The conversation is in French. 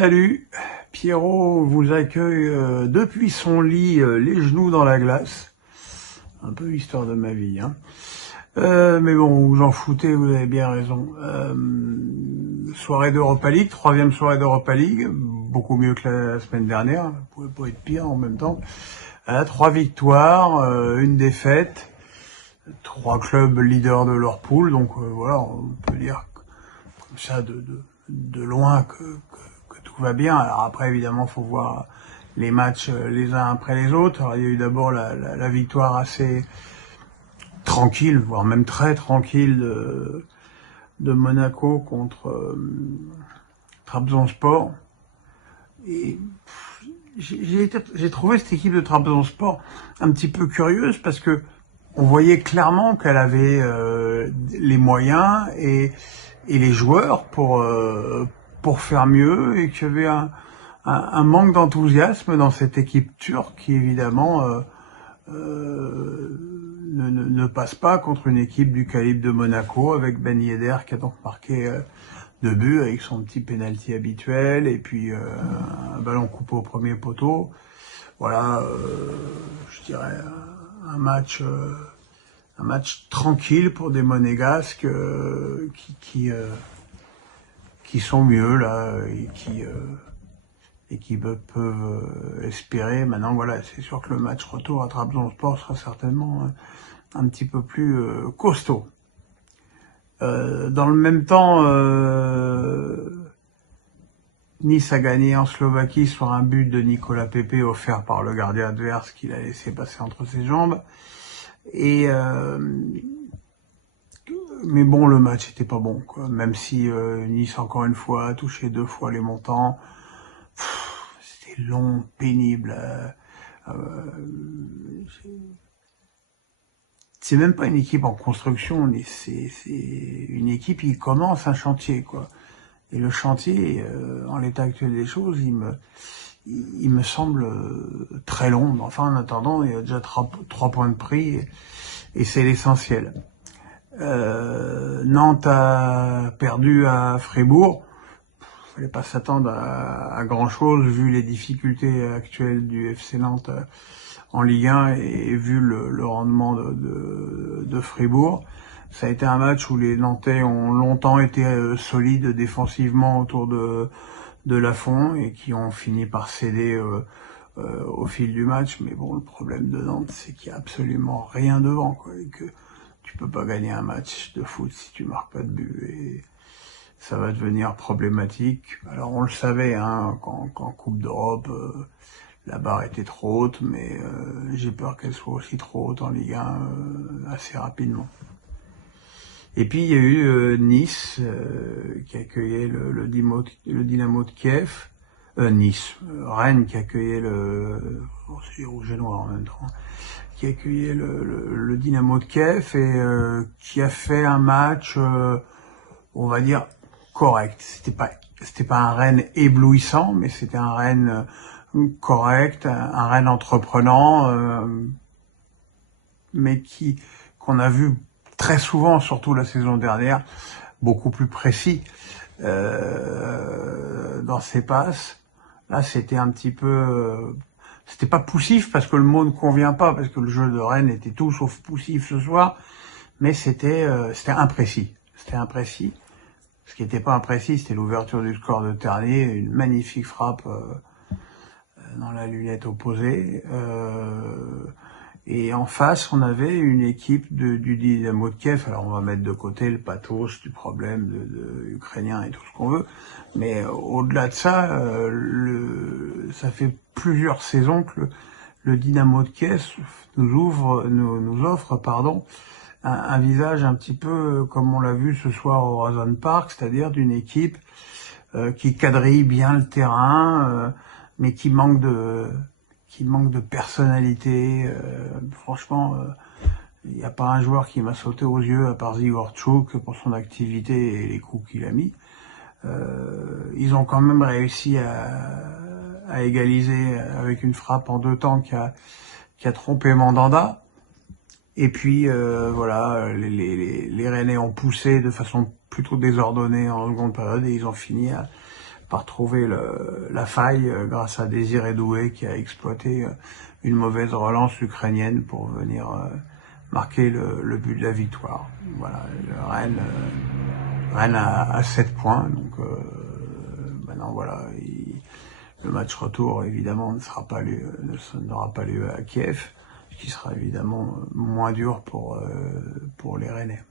Salut, Pierrot vous accueille depuis son lit, les genoux dans la glace. Un peu l'histoire de ma vie, hein. Mais bon, vous en foutez, vous avez bien raison. Soirée d'Europa League, troisième soirée d'Europa League, beaucoup mieux que la semaine dernière, ça pouvait pas être pire en même temps. 3 victoires, une défaite, 3 clubs leaders de leur poule, donc voilà, on peut dire comme ça de loin que tout va bien. Alors après, évidemment, faut voir les matchs les uns après les autres. Alors, il y a eu d'abord la victoire assez tranquille, voire même très tranquille de Monaco contre Trabzonspor. Et j'ai trouvé cette équipe de Trabzonspor un petit peu curieuse parce que on voyait clairement qu'elle avait les moyens et les joueurs pour faire mieux et qu'il y avait un manque d'enthousiasme dans cette équipe turque qui évidemment ne passe pas contre une équipe du calibre de Monaco avec Ben Yedder qui a donc marqué 2 buts avec son petit penalty habituel et puis un ballon coupé au premier poteau. Voilà, je dirais un match tranquille pour des Monégasques qui sont mieux là et qui peuvent espérer. Maintenant, voilà, c'est sûr que le match retour à Trabzonspor sera certainement un petit peu plus costaud. Dans le même temps, Nice a gagné en Slovaquie sur un but de Nicolas Pepe offert par le gardien adverse qu'il a laissé passer entre ses jambes. Mais bon, le match était pas bon, quoi. Même si Nice, encore une fois, a touché 2 fois les montants. C'était long, pénible. C'est même pas une équipe en construction, mais c'est une équipe qui commence un chantier, quoi. Et le chantier, en l'état actuel des choses, il me semble très long. Mais enfin, en attendant, il y a déjà 3 points de prix et c'est l'essentiel. Nantes a perdu à Fribourg. Il fallait pas s'attendre à grand chose vu les difficultés actuelles du FC Nantes en Ligue 1 et vu le rendement de Fribourg. Ça a été un match où les Nantais ont longtemps été solides défensivement autour de Lafont et qui ont fini par céder au fil du match. Mais bon, le problème de Nantes, c'est qu'il y a absolument rien devant, quoi, et que tu peux pas gagner un match de foot si tu marques pas de but et ça va devenir problématique. Alors on le savait, hein, qu'en Coupe d'Europe, la barre était trop haute, mais j'ai peur qu'elle soit aussi trop haute en Ligue 1 assez rapidement. Et puis il y a eu Nice qui accueillait le Dynamo de Kiev, Rennes qui accueillait c'est rouge et noir en même temps, qui accueillait le Dynamo de Kiev et qui a fait un match, on va dire, correct. C'était pas un Rennes éblouissant, mais c'était un Rennes correct, un Rennes entreprenant, mais qu'on a vu très souvent, surtout la saison dernière, beaucoup plus précis dans ses passes. Là, c'était un petit peu, c'était pas poussif parce que le mot ne convient pas, parce que le jeu de Rennes était tout sauf poussif ce soir, mais c'était imprécis. C'était imprécis. Ce qui n'était pas imprécis, c'était l'ouverture du score de Ternier, une magnifique frappe dans la lunette opposée. Et en face, on avait une équipe du Dynamo de Kiev. Alors on va mettre de côté le pathos du problème de ukrainien et tout ce qu'on veut, mais au-delà de ça, ça fait plusieurs saisons que le Dynamo de Kiev nous offre, un visage un petit peu comme on l'a vu ce soir au Horizon Park, c'est-à-dire d'une équipe qui quadrille bien le terrain, mais qui manque de personnalité. Franchement, il n'y a pas un joueur qui m'a sauté aux yeux à part Zigorchuk pour son activité et les coups qu'il a mis. Ils ont quand même réussi à égaliser avec une frappe en 2 temps qui a trompé Mandanda. Et puis voilà, les Rennais ont poussé de façon plutôt désordonnée en seconde période et ils ont fini par trouver la faille grâce à Désiré Doué qui a exploité une mauvaise relance ukrainienne pour venir marquer le but de la victoire. Voilà, Rennes a 7 points, donc maintenant voilà, le match retour évidemment n'aura pas lieu à Kiev, ce qui sera évidemment moins dur pour les Rennais.